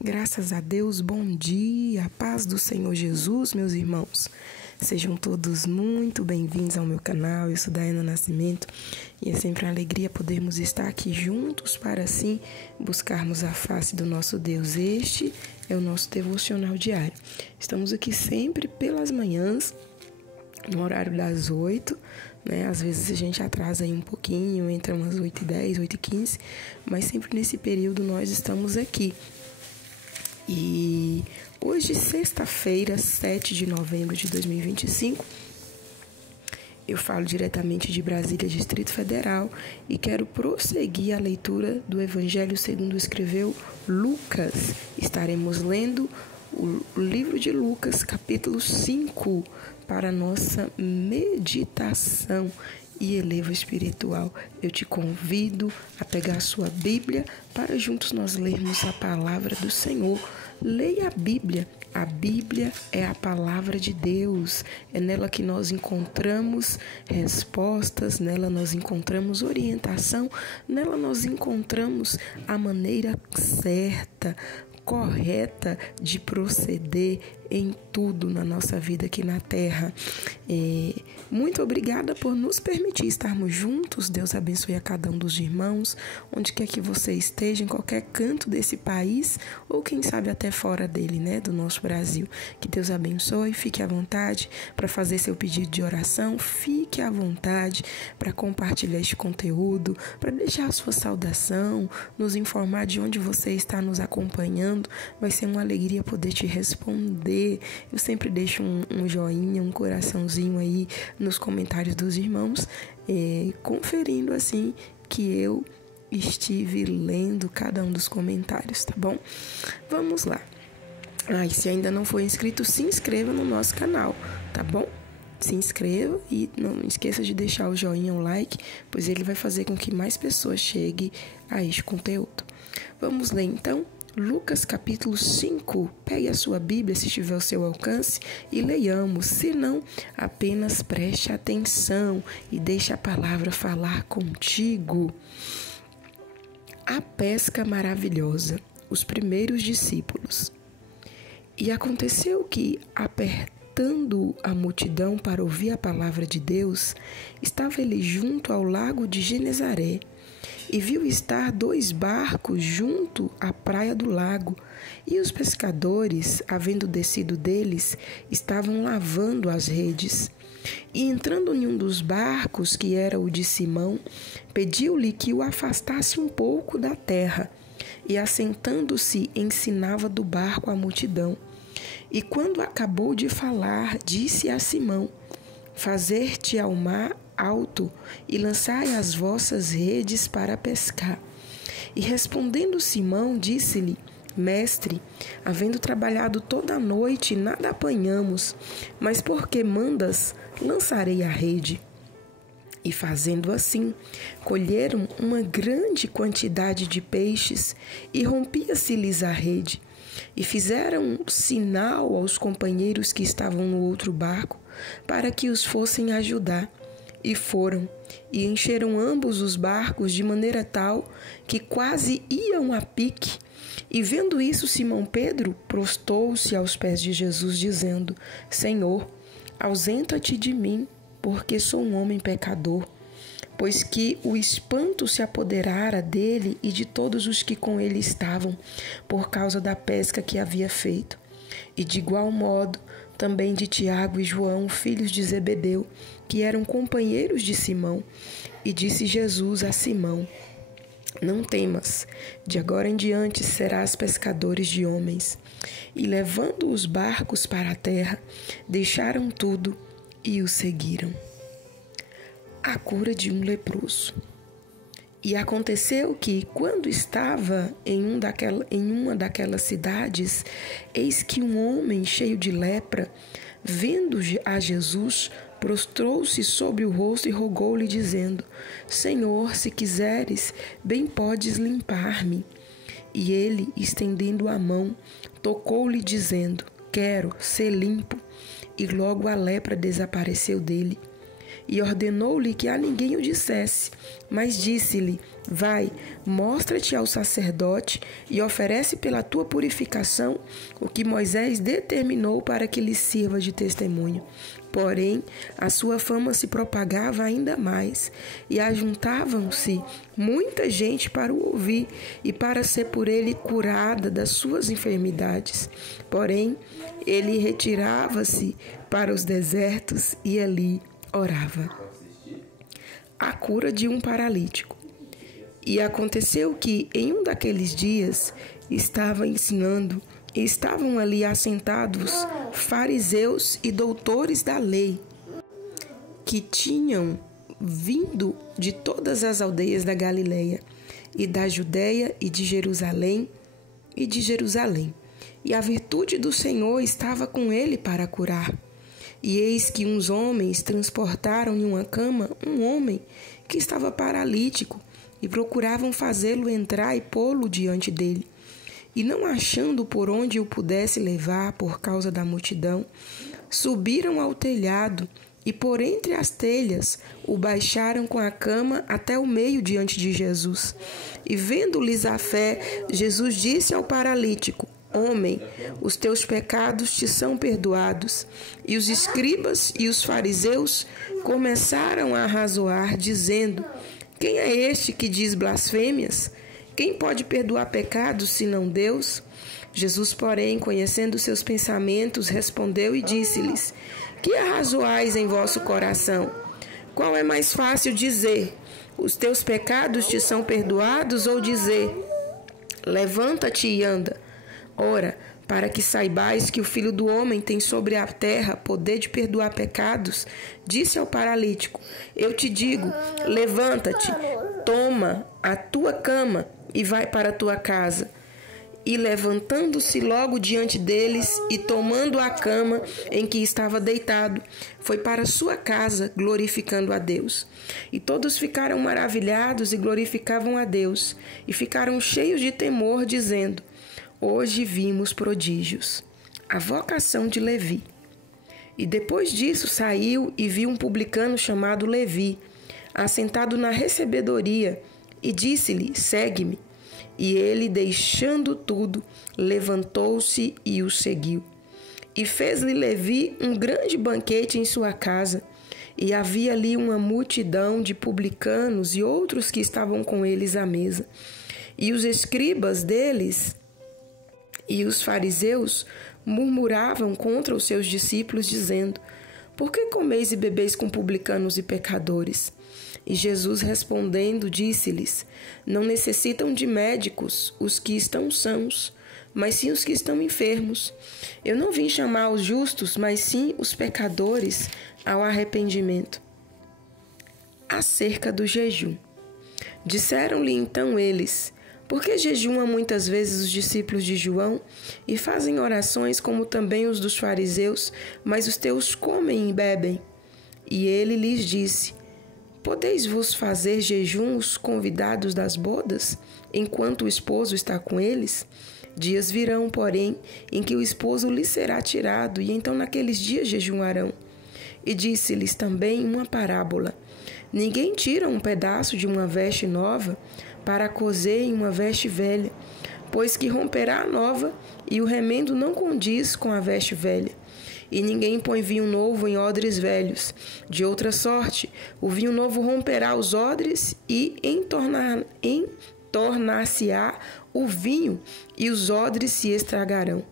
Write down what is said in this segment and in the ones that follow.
Graças a Deus, bom dia, a paz do Senhor Jesus, meus irmãos. Sejam todos muito bem-vindos ao meu canal. Eu sou Daiana Nascimento e é sempre uma alegria podermos estar aqui juntos para assim buscarmos a face do nosso Deus. Este é o nosso devocional diário. Estamos aqui sempre pelas manhãs, no horário das 8, né? Às vezes a gente atrasa aí um pouquinho, entra umas 8h10, 8h15, mas sempre nesse período nós estamos aqui. E hoje, sexta-feira, 7 de novembro de 2025, eu falo diretamente de Brasília, Distrito Federal, e quero prosseguir a leitura do Evangelho segundo escreveu Lucas. Estaremos lendo o livro de Lucas, capítulo 5, para a nossa meditação e elevo espiritual. Eu te convido a pegar a sua Bíblia para juntos nós lermos a palavra do Senhor. Leia a Bíblia. A Bíblia é a palavra de Deus. É nela que nós encontramos respostas, nela nós encontramos orientação, nela nós encontramos a maneira certa, correta de proceder em tudo na nossa vida aqui na Terra. Muito obrigada por nos permitir estarmos juntos. Deus abençoe a cada um dos irmãos, onde quer que você esteja, em qualquer canto desse país, ou quem sabe até fora dele, né, do nosso Brasil. Que Deus abençoe, fique à vontade para fazer seu pedido de oração, fique à vontade para compartilhar este conteúdo, para deixar a sua saudação, nos informar de onde você está nos acompanhando. Vai ser uma alegria poder te responder. Eu sempre deixo um joinha, um coraçãozinho aí nos comentários dos irmãos, conferindo assim que eu estive lendo cada um dos comentários, tá bom? Vamos lá. E se ainda não for inscrito, se inscreva no nosso canal, tá bom? Se inscreva e não esqueça de deixar o joinha, o like, pois ele vai fazer com que mais pessoas cheguem a este conteúdo. Vamos ler então Lucas capítulo 5, pegue a sua Bíblia se estiver ao seu alcance e leiamos, se não, apenas preste atenção e deixe a palavra falar contigo. A pesca maravilhosa, os primeiros discípulos. E aconteceu que, apertando a multidão para ouvir a palavra de Deus, estava ele junto ao lago de Genezaré, e viu estar 2 barcos junto à praia do lago, e os pescadores, havendo descido deles, estavam lavando as redes. E entrando em um dos barcos, que era o de Simão, pediu-lhe que o afastasse um pouco da terra, e assentando-se ensinava do barco a multidão. E quando acabou de falar, disse a Simão: fazer-te ao mar alto e lançai as vossas redes para pescar. E respondendo Simão, disse-lhe: Mestre, havendo trabalhado toda a noite, nada apanhamos, mas porque mandas, lançarei a rede. E fazendo assim, colheram uma grande quantidade de peixes, e rompia-se-lhes a rede. E fizeram sinal aos companheiros que estavam no outro barco, para que os fossem ajudar. E foram, e encheram ambos os barcos de maneira tal que quase iam a pique. E vendo isso, Simão Pedro prostou-se aos pés de Jesus, dizendo: Senhor, ausenta-te de mim, porque sou um homem pecador. Pois que o espanto se apoderara dele e de todos os que com ele estavam, por causa da pesca que havia feito. E de igual modo, também de Tiago e João, filhos de Zebedeu, que eram companheiros de Simão. E disse Jesus a Simão: Não temas, de agora em diante serás pescadores de homens. E levando os barcos para a terra, deixaram tudo e o seguiram. A cura de um leproso. E aconteceu que, quando estava em uma daquelas cidades, eis que um homem cheio de lepra, vendo a Jesus, prostrou-se sobre o rosto e rogou-lhe, dizendo: Senhor, se quiseres, bem podes limpar-me. E ele, estendendo a mão, tocou-lhe, dizendo: Quero ser limpo. E logo a lepra desapareceu dele. e ordenou-lhe que a ninguém o dissesse, mas disse-lhe: vai, mostra-te ao sacerdote e oferece pela tua purificação o que Moisés determinou para que lhe sirva de testemunho. Porém, a sua fama se propagava ainda mais, e ajuntavam-se muita gente para o ouvir e para ser por ele curada das suas enfermidades. Porém, ele retirava-se para os desertos e ali orava. A cura de um paralítico. E aconteceu que, em um daqueles dias, estava ensinando, e estavam ali assentados fariseus e doutores da lei, que tinham vindo de todas as aldeias da Galileia, e da Judéia, e de Jerusalém. E a virtude do Senhor estava com ele para curar. E eis que uns homens transportaram em uma cama um homem que estava paralítico, e procuravam fazê-lo entrar e pô-lo diante dele. E não achando por onde o pudesse levar por causa da multidão, subiram ao telhado e por entre as telhas o baixaram com a cama até o meio diante de Jesus. E vendo-lhes a fé, Jesus disse ao paralítico: homem, os teus pecados te são perdoados. E os escribas e os fariseus começaram a arrazoar, dizendo: quem é este que diz blasfêmias? Quem pode perdoar pecados, senão Deus? Jesus, porém, conhecendo seus pensamentos, respondeu e disse-lhes: que arrazoais em vosso coração? Qual é mais fácil dizer: os teus pecados te são perdoados, ou dizer: levanta-te e anda? Ora, para que saibais que o Filho do Homem tem sobre a terra poder de perdoar pecados, disse ao paralítico: eu te digo, levanta-te, toma a tua cama e vai para a tua casa. E levantando-se logo diante deles e tomando a cama em que estava deitado, foi para sua casa, glorificando a Deus. E todos ficaram maravilhados e glorificavam a Deus, e ficaram cheios de temor, dizendo: hoje vimos prodígios. A vocação de Levi. E depois disso saiu e viu um publicano chamado Levi, assentado na recebedoria, e disse-lhe: segue-me. E ele, deixando tudo, levantou-se e o seguiu. E fez-lhe Levi um grande banquete em sua casa, e havia ali uma multidão de publicanos e outros que estavam com eles à mesa. E os escribas deles e os fariseus murmuravam contra os seus discípulos, dizendo: por que comeis e bebeis com publicanos e pecadores? E Jesus, respondendo, disse-lhes: não necessitam de médicos os que estão sãos, mas sim os que estão enfermos. Eu não vim chamar os justos, mas sim os pecadores ao arrependimento. Acerca do jejum. Disseram-lhe então eles: por que jejuam muitas vezes os discípulos de João e fazem orações como também os dos fariseus, mas os teus comem e bebem? E ele lhes disse: podeis vos fazer jejum os convidados das bodas, enquanto o esposo está com eles? Dias virão, porém, em que o esposo lhes será tirado, e então naqueles dias jejuarão. E disse-lhes também uma parábola: ninguém tira um pedaço de uma veste nova para coser em uma veste velha, pois que romperá a nova, e o remendo não condiz com a veste velha. E ninguém põe vinho novo em odres velhos. De outra sorte, o vinho novo romperá os odres e entornar-se-á o vinho, e os odres se estragarão.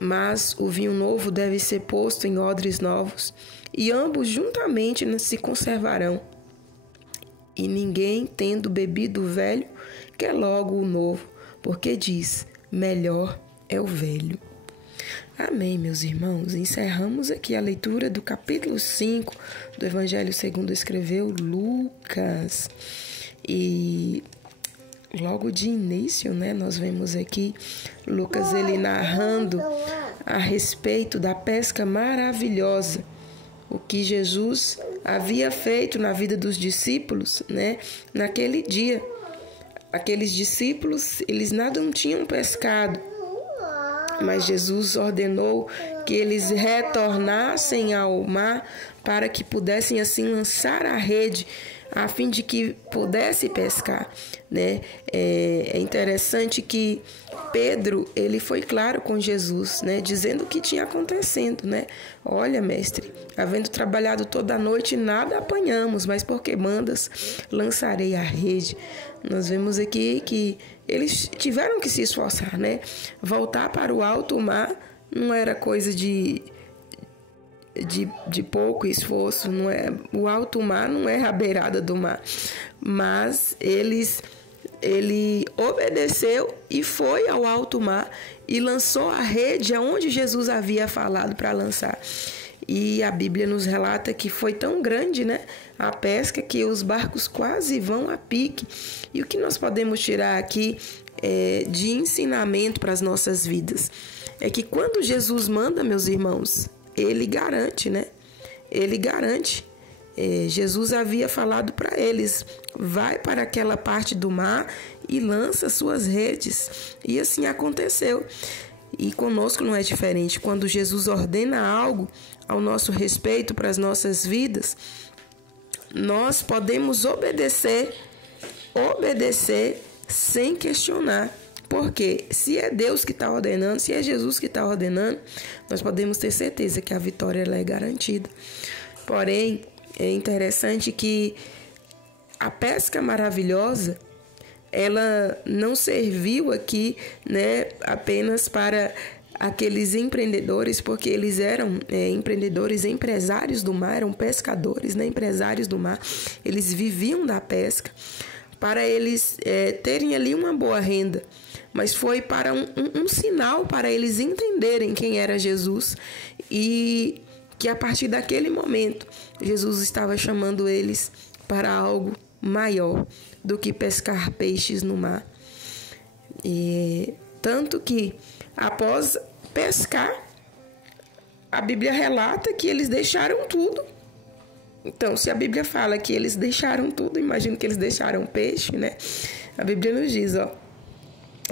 Mas o vinho novo deve ser posto em odres novos, e ambos juntamente se conservarão. E ninguém, tendo bebido o velho, quer logo o novo, porque diz: melhor é o velho. Amém, meus irmãos. Encerramos aqui a leitura do capítulo 5 do Evangelho segundo escreveu Lucas. E logo de início, nós vemos aqui Lucas ele narrando a respeito da pesca maravilhosa, o que Jesus havia feito na vida dos discípulos, naquele dia. Aqueles discípulos, eles nada não tinham pescado. Mas Jesus ordenou que eles retornassem ao mar para que pudessem assim lançar a rede, a fim de que pudesse pescar, né? É interessante que Pedro, ele foi claro com Jesus, né? Dizendo o que tinha acontecendo, né? Olha, mestre, havendo trabalhado toda a noite, nada apanhamos, mas porque mandas, lançarei a rede. Nós vemos aqui que eles tiveram que se esforçar, né? Voltar para o alto mar não era coisa de pouco esforço, não é? O alto mar não é a beirada do mar, mas ele obedeceu e foi ao alto mar e lançou a rede aonde Jesus havia falado para lançar. E a Bíblia nos relata que foi tão grande, né, a pesca, que os barcos quase vão a pique. E o que nós podemos tirar aqui de ensinamento para as nossas vidas é que quando Jesus manda, meus irmãos, ele garante, né? Ele garante. Jesus havia falado para eles: vai para aquela parte do mar e lança suas redes. E assim aconteceu. E conosco não é diferente. Quando Jesus ordena algo ao nosso respeito para as nossas vidas, nós podemos obedecer sem questionar. Porque se é Deus que está ordenando, se é Jesus que está ordenando, nós podemos ter certeza que a vitória ela é garantida. Porém, é interessante que a pesca maravilhosa, ela não serviu aqui, né, apenas para aqueles empreendedores, porque eles eram empreendedores, empresários do mar, eram pescadores, né, empresários do mar. Eles viviam da pesca, para eles terem ali uma boa renda, mas foi para um sinal para eles entenderem quem era Jesus e que a partir daquele momento Jesus estava chamando eles para algo maior do que pescar peixes no mar. E tanto que após pescar, a Bíblia relata que eles deixaram tudo. Então, se a Bíblia fala que eles deixaram tudo, imagino que eles deixaram peixe, né? A Bíblia nos diz,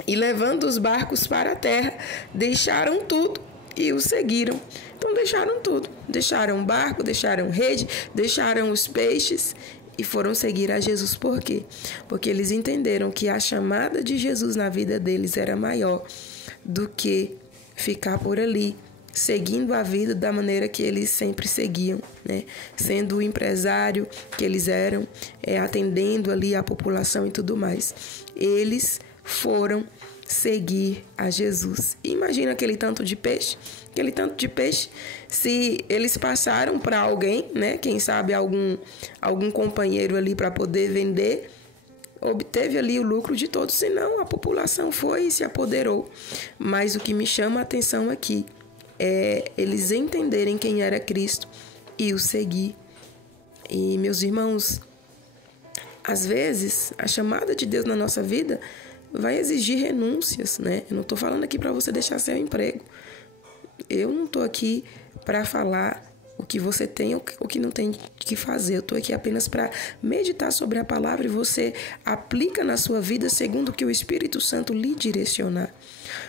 e levando os barcos para a terra, deixaram tudo e o seguiram. Então, deixaram tudo. Deixaram o barco, deixaram rede, deixaram os peixes e foram seguir a Jesus. Por quê? Porque eles entenderam que a chamada de Jesus na vida deles era maior do que ficar por ali, seguindo a vida da maneira que eles sempre seguiam, né? Sendo o empresário que eles eram, atendendo ali a população e tudo mais. Eles foram seguir a Jesus. Imagina aquele tanto de peixe, se eles passaram para alguém, né? Quem sabe algum companheiro ali para poder vender, obteve ali o lucro de todos, senão a população foi e se apoderou. Mas o que me chama a atenção aqui é eles entenderem quem era Cristo e o seguir. E, meus irmãos, às vezes a chamada de Deus na nossa vida vai exigir renúncias, né? Eu não estou falando aqui para você deixar seu emprego. Eu não estou aqui para falar o que você tem ou o que não tem que fazer. Eu estou aqui apenas para meditar sobre a palavra e você aplica na sua vida segundo o que o Espírito Santo lhe direcionar.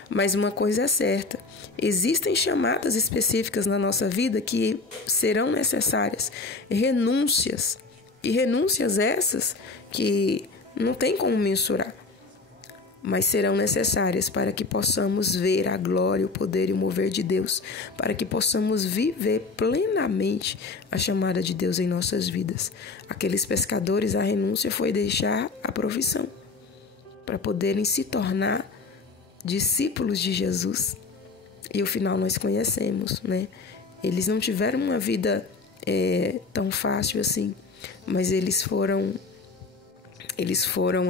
Mas uma coisa é certa, existem chamadas específicas na nossa vida que serão necessárias, renúncias. E renúncias essas que não tem como mensurar, mas serão necessárias para que possamos ver a glória, o poder e o mover de Deus, para que possamos viver plenamente a chamada de Deus em nossas vidas. Aqueles pescadores, a renúncia foi deixar a profissão para poderem se tornar discípulos de Jesus. E o final nós conhecemos, né? Eles não tiveram uma vida tão fácil assim, mas eles foram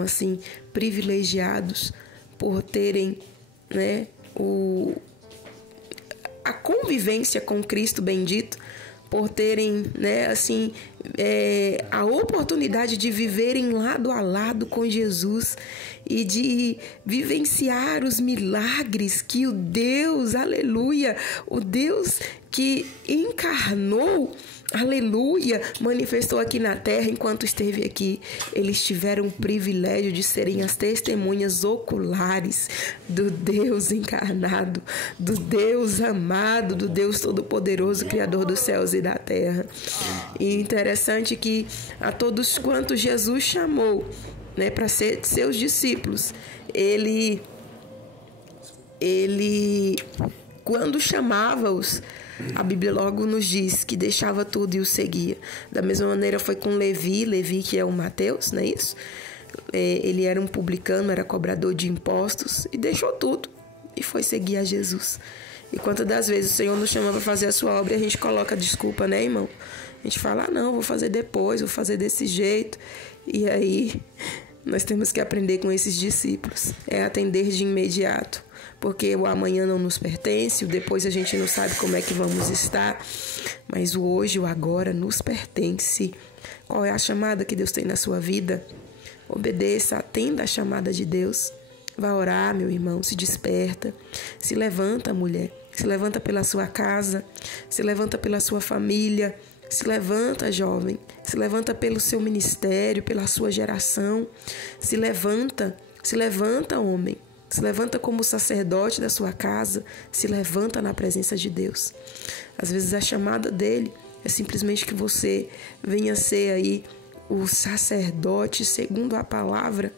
assim privilegiados por terem, né, a convivência com Cristo bendito, por terem, né, assim, a oportunidade de viverem lado a lado com Jesus e de vivenciar os milagres que o Deus, aleluia, o Deus que encarnou aleluia, manifestou aqui na terra enquanto esteve aqui. Eles tiveram o privilégio de serem as testemunhas oculares do Deus encarnado, do Deus amado, do Deus todo-poderoso, Criador dos céus e da terra. E interessante que a todos quantos Jesus chamou, né, para ser seus discípulos, ele quando chamava-os, a Bíblia logo nos diz que deixava tudo e o seguia. Da mesma maneira foi com Levi que é o Mateus, não é isso? Ele era um publicano, era cobrador de impostos e deixou tudo e foi seguir a Jesus. E quantas das vezes o Senhor nos chama para fazer a sua obra e a gente coloca desculpa, né, irmão? A gente fala, não, vou fazer depois, vou fazer desse jeito. E aí nós temos que aprender com esses discípulos, é atender de imediato. Porque o amanhã não nos pertence, o depois a gente não sabe como é que vamos estar, mas o hoje, o agora nos pertence. Qual é a chamada que Deus tem na sua vida? Obedeça, atenda a chamada de Deus. Vá orar, meu irmão, se desperta, se levanta, mulher, se levanta pela sua casa, se levanta pela sua família, se levanta, jovem, se levanta pelo seu ministério, pela sua geração, se levanta, homem. Se levanta como sacerdote da sua casa, se levanta na presença de Deus. Às vezes a chamada dele é simplesmente que você venha ser aí o sacerdote segundo a palavra,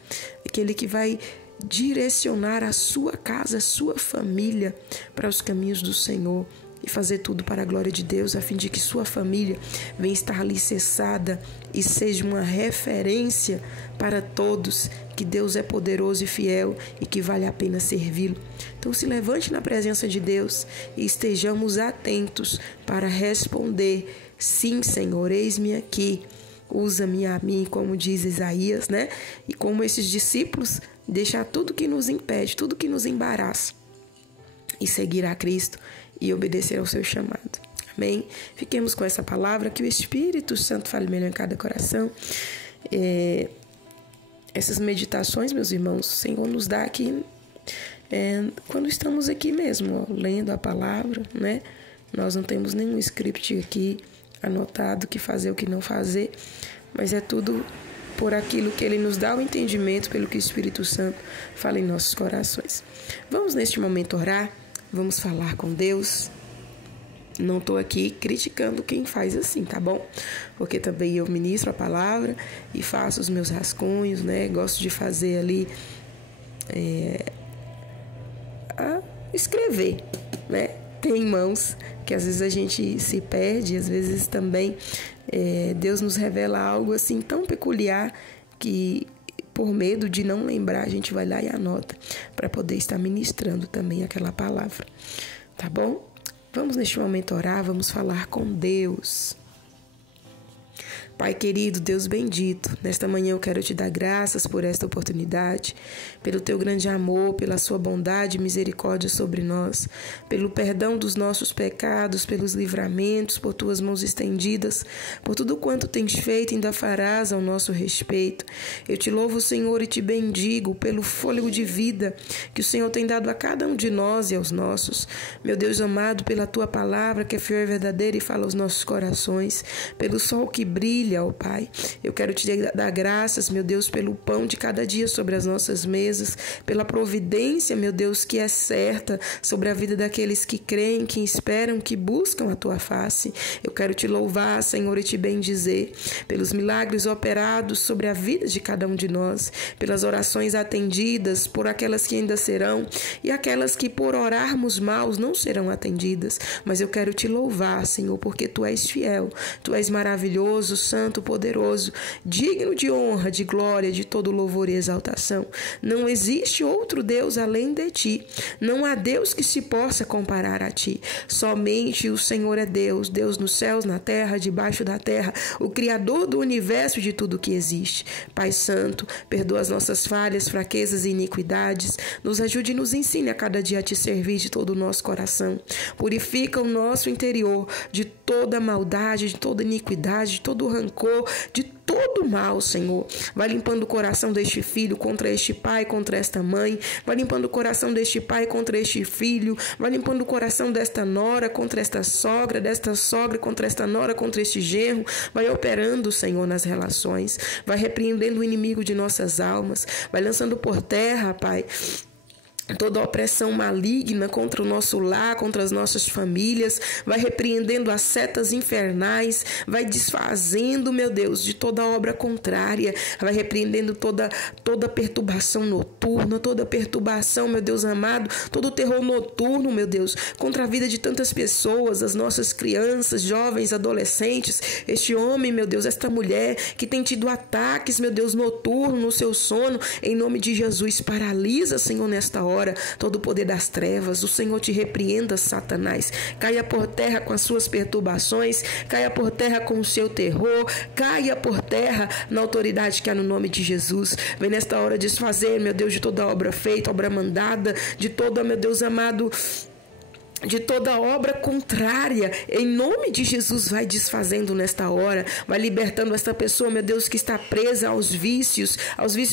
aquele que vai direcionar a sua casa, a sua família para os caminhos do Senhor e fazer tudo para a glória de Deus, a fim de que sua família venha estar alicerçada e seja uma referência para todos, que Deus é poderoso e fiel e que vale a pena servi-lo. Então se levante na presença de Deus e estejamos atentos para responder, sim, Senhor, eis-me aqui, usa-me a mim, como diz Isaías, né? E como esses discípulos, deixar tudo que nos impede, tudo que nos embaraça e seguir a Cristo e obedecer ao seu chamado. Amém? Fiquemos com essa palavra, que o Espírito Santo fale melhor em cada coração. Essas meditações, meus irmãos, o Senhor nos dá aqui quando estamos aqui mesmo, ó, lendo a palavra, né? Nós não temos nenhum script aqui anotado, que fazer, o que não fazer, mas é tudo por aquilo que Ele nos dá o entendimento, pelo que o Espírito Santo fala em nossos corações. Vamos neste momento orar, vamos falar com Deus. Não estou aqui criticando quem faz assim, tá bom? Porque também eu ministro a palavra e faço os meus rascunhos, né? Gosto de fazer ali, escrever, né? Tem mãos que às vezes a gente se perde, às vezes também Deus nos revela algo assim tão peculiar que, por medo de não lembrar, a gente vai lá e anota para poder estar ministrando também aquela palavra, tá bom? Vamos neste momento orar, vamos falar com Deus. Pai querido, Deus bendito, nesta manhã eu quero te dar graças por esta oportunidade, pelo teu grande amor, pela sua bondade e misericórdia sobre nós, pelo perdão dos nossos pecados, pelos livramentos, por tuas mãos estendidas, por tudo quanto tens feito e ainda farás ao nosso respeito. Eu te louvo, Senhor, e te bendigo pelo fôlego de vida que o Senhor tem dado a cada um de nós e aos nossos. Meu Deus amado, pela tua palavra que é fiel e verdadeira e fala aos nossos corações, pelo sol que brilha, ó Pai. Eu quero te dar graças, meu Deus, pelo pão de cada dia sobre as nossas mesas, pela providência, meu Deus, que é certa sobre a vida daqueles que creem, que esperam, que buscam a tua face. Eu quero te louvar, Senhor, e te bendizer pelos milagres operados sobre a vida de cada um de nós, pelas orações atendidas, por aquelas que ainda serão e aquelas que por orarmos maus não serão atendidas. Mas eu quero te louvar, Senhor, porque tu és fiel, tu és maravilhoso, santo, poderoso, digno de honra, de glória, de todo louvor e exaltação. Não existe outro Deus além de ti. Não há Deus que se possa comparar a ti. Somente o Senhor é Deus, Deus nos céus, na terra, debaixo da terra, o Criador do universo e de tudo que existe. Pai Santo, perdoa as nossas falhas, fraquezas e iniquidades. Nos ajude e nos ensine a cada dia a te servir de todo o nosso coração. Purifica o nosso interior de toda maldade, de toda iniquidade, de todo rancor, rancor, de todo mal, Senhor. Vai limpando o coração deste filho contra este pai, contra esta mãe. Vai limpando o coração deste pai contra este filho. Vai limpando o coração desta nora contra esta sogra, desta sogra contra esta nora, contra este genro. Vai operando, Senhor, nas relações. Vai repreendendo o inimigo de nossas almas. Vai lançando por terra, Pai, toda opressão maligna contra o nosso lar, contra as nossas famílias, vai repreendendo as setas infernais, vai desfazendo, meu Deus, de toda obra contrária, vai repreendendo toda perturbação noturna, toda perturbação, meu Deus amado, todo terror noturno, meu Deus, contra a vida de tantas pessoas, as nossas crianças, jovens, adolescentes, este homem, meu Deus, esta mulher que tem tido ataques, meu Deus, noturno no seu sono, em nome de Jesus, paralisa, Senhor, nesta hora todo o poder das trevas. O Senhor te repreenda, Satanás. Caia por terra com as suas perturbações, caia por terra com o seu terror, caia por terra na autoridade que há no nome de Jesus. Vem nesta hora desfazer, meu Deus, de toda obra feita, obra mandada, de toda, meu Deus amado, de toda obra contrária, em nome de Jesus, vai desfazendo nesta hora, vai libertando esta pessoa, meu Deus, que está presa aos vícios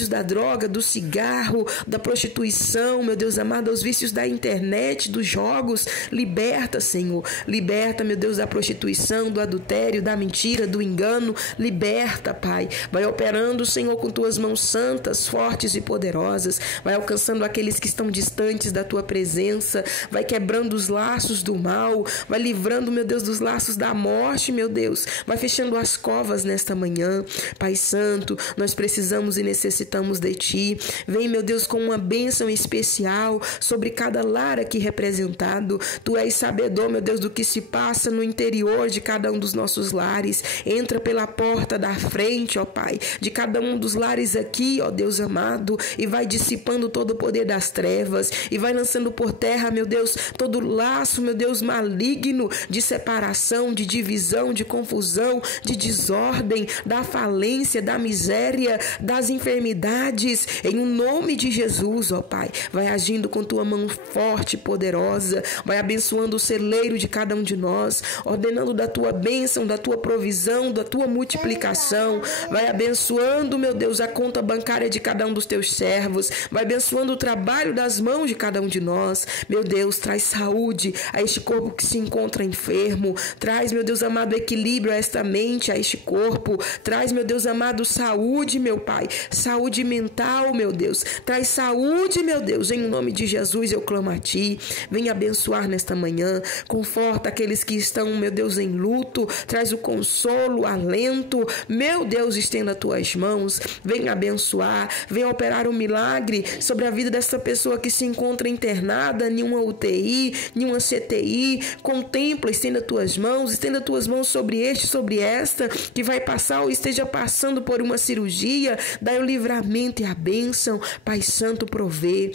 da droga, do cigarro, da prostituição, meu Deus amado, aos vícios da internet, dos jogos. Liberta, Senhor, liberta, meu Deus, da prostituição, do adultério, da mentira, do engano. Liberta, Pai, vai operando, Senhor, com tuas mãos santas, fortes e poderosas, vai alcançando aqueles que estão distantes da tua presença, vai quebrando os laços do mal, vai livrando, meu Deus, dos laços da morte, meu Deus, vai fechando as covas nesta manhã. Pai Santo, nós precisamos e necessitamos de Ti. Vem, meu Deus, com uma bênção especial sobre cada lar aqui representado. Tu és sabedor, meu Deus, do que se passa no interior de cada um dos nossos lares. Entra pela porta da frente, ó Pai, de cada um dos lares aqui, ó Deus amado, e vai dissipando todo o poder das trevas, e vai lançando por terra, meu Deus, todo laço, meu Deus, maligno de separação, de divisão, de confusão, de desordem, da falência, da miséria, das enfermidades, em o nome de Jesus, ó Pai. Vai agindo com tua mão forte e poderosa, vai abençoando o celeiro de cada um de nós, ordenando da tua bênção, da tua provisão, da tua multiplicação, vai abençoando, meu Deus, a conta bancária de cada um dos teus servos, vai abençoando o trabalho das mãos de cada um de nós. Meu Deus, traz saúde a este corpo que se encontra enfermo. Traz, meu Deus amado, equilíbrio a esta mente, a este corpo. Traz, meu Deus amado, saúde, meu Pai. Saúde mental, meu Deus. Traz saúde, meu Deus. Em nome de Jesus eu clamo a Ti. Venha abençoar nesta manhã. Conforta aqueles que estão, meu Deus, em luto. Traz o consolo, o alento. Meu Deus, estenda Tuas mãos. Venha abençoar. Venha operar um milagre sobre a vida dessa pessoa que se encontra internada em uma UTI, em uma CTI. Contempla, estenda Tuas mãos sobre este, sobre esta, que vai passar ou esteja passando por uma cirurgia. Dá o livramento e a bênção. Pai Santo, provê,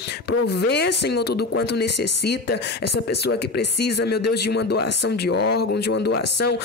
Senhor, tudo quanto necessita. Essa pessoa que precisa, meu Deus, de uma doação de órgãos, de uma doação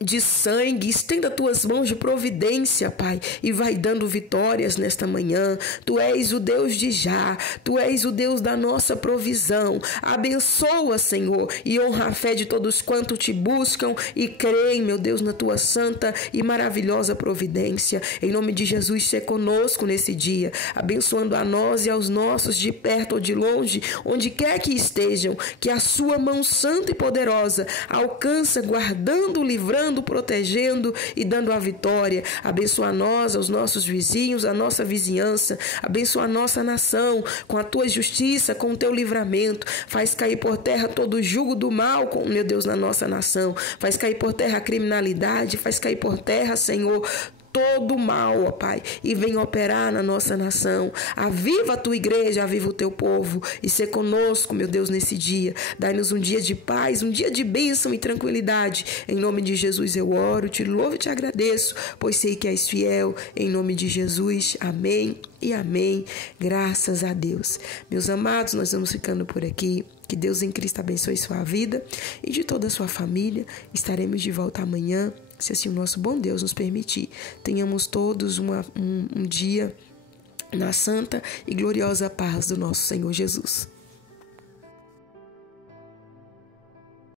de sangue, estenda Tuas mãos de providência, Pai, e vai dando vitórias nesta manhã. Tu és o Deus de já, Tu és o Deus da nossa provisão. Abençoa, Senhor, e honra a fé de todos quanto Te buscam e creem, meu Deus, na Tua santa e maravilhosa providência. Em nome de Jesus, ser conosco nesse dia, abençoando a nós e aos nossos, de perto ou de longe, onde quer que estejam, que a Sua mão santa e poderosa alcança, guardando, livrando, protegendo e dando a vitória. Abençoa a nós, aos nossos vizinhos, a nossa vizinhança. Abençoa a nossa nação com a Tua justiça, com o Teu livramento. Faz cair por terra todo o jugo do mal, meu Deus, na nossa nação. Faz cair por terra a criminalidade. Faz cair por terra, Senhor, todo mal, ó Pai, e vem operar na nossa nação. Aviva a Tua igreja, aviva o Teu povo e ser conosco, meu Deus, nesse dia. Dai-nos um dia de paz, um dia de bênção e tranquilidade. Em nome de Jesus eu oro, Te louvo e Te agradeço, pois sei que és fiel. Em nome de Jesus, amém e amém. Graças a Deus. Meus amados, nós vamos ficando por aqui. Que Deus em Cristo abençoe sua vida e de toda a sua família. Estaremos de volta amanhã, se assim o nosso bom Deus nos permitir. Tenhamos todos um dia na santa e gloriosa paz do nosso Senhor Jesus.